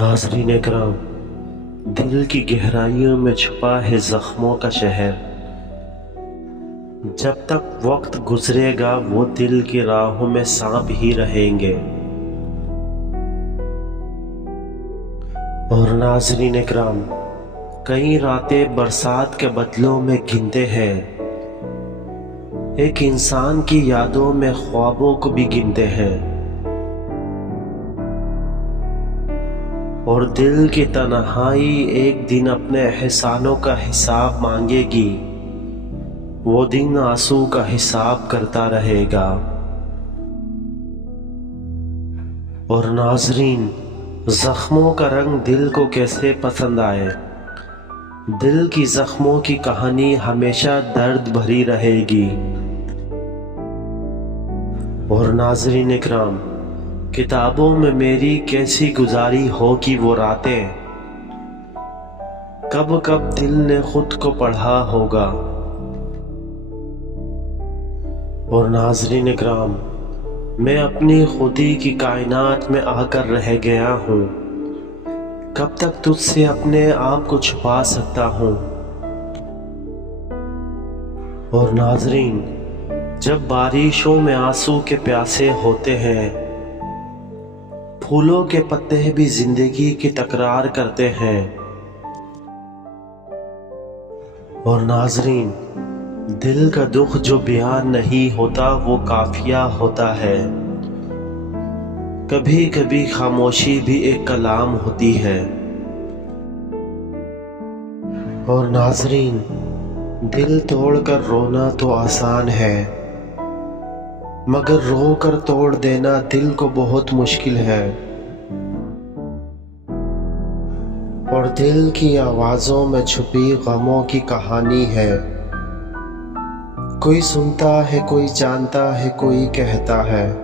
ناظرین اکرام، دل کی گہرائیوں میں چھپا ہے زخموں کا شہر۔ جب تک وقت گزرے گا وہ دل کی راہوں میں سانپ ہی رہیں گے۔ اور ناظرین اکرام، کئی راتیں برسات کے بدلوں میں گنتے ہیں، ایک انسان کی یادوں میں خوابوں کو بھی گنتے ہیں، اور دل کی تنہائی ایک دن اپنے احسانوں کا حساب مانگے گی، وہ دن آنسو کا حساب کرتا رہے گا۔ اور ناظرین، زخموں کا رنگ دل کو کیسے پسند آئے؟ دل کی زخموں کی کہانی ہمیشہ درد بھری رہے گی۔ اور ناظرین اکرام، کتابوں میں میری کیسی گزاری ہوگی وہ راتیں، کب کب دل نے خود کو پڑھا ہوگا۔ اور ناظرین اکرام، میں اپنی خودی کی کائنات میں آ کر رہ گیا ہوں، کب تک تجھ سے اپنے آپ کو چھپا سکتا ہوں۔ اور ناظرین، جب بارشوں میں آنسو کے پیاسے ہوتے ہیں، پھولوں کے پتے بھی زندگی کی تکرار کرتے ہیں۔ اور ناظرین، دل کا دکھ جو بیان نہیں ہوتا وہ قافیہ ہوتا ہے، کبھی کبھی خاموشی بھی ایک کلام ہوتی ہے۔ اور ناظرین، دل توڑ کر رونا تو آسان ہے، مگر رو کر توڑ دینا دل کو بہت مشکل ہے۔ اور دل کی آوازوں میں چھپی غموں کی کہانی ہے، کوئی سنتا ہے، کوئی جانتا ہے، کوئی کہتا ہے۔